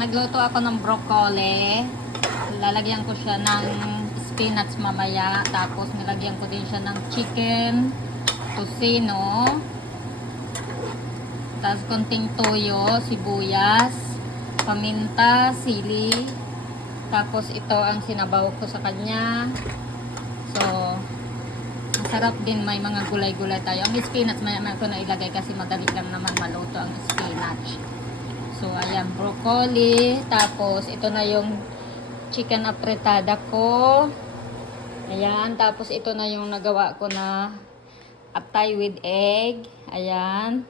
Nagluto ako ng broccoli. Lalagyan ko siya ng spinach mamaya. Tapos nilagyan ko din siya ng chicken, tocino. Tapos konting toyo, sibuyas, paminta, sili. Tapos ito ang sinabaw ko sa kanya. So, masarap din, may mga gulay-gulay tayo. Ang spinach maya ko na ilagay kasi madali lang naman maluto ang spinach. So, ayan, broccoli. Tapos, ito na yung chicken apretada ko. Ayan, tapos ito na yung nagawa ko na atay with egg. Ayan.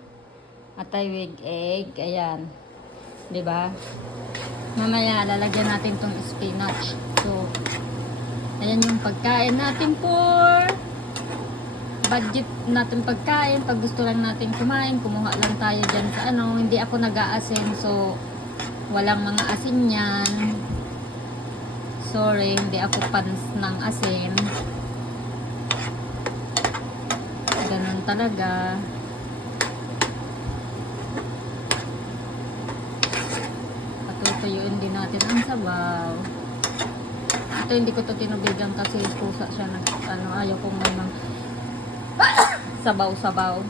Atay with egg. Ayan. 'Di ba? Mamaya lalagyan natin tong spinach. So, ayan yung pagkain natin for budget natin pagkain. Pag gusto lang natin kumain, kumuha lang tayo dyan sa ano. Hindi ako nag-aasin, so walang mga asin yan. Sorry, hindi ako fans ng asin. Ganun talaga. Patutuyuin din natin ang sabaw. Ito hindi ko to tinubigan kasi pusa siya nag, ano, ayaw kong may mga sabaw-sabaw.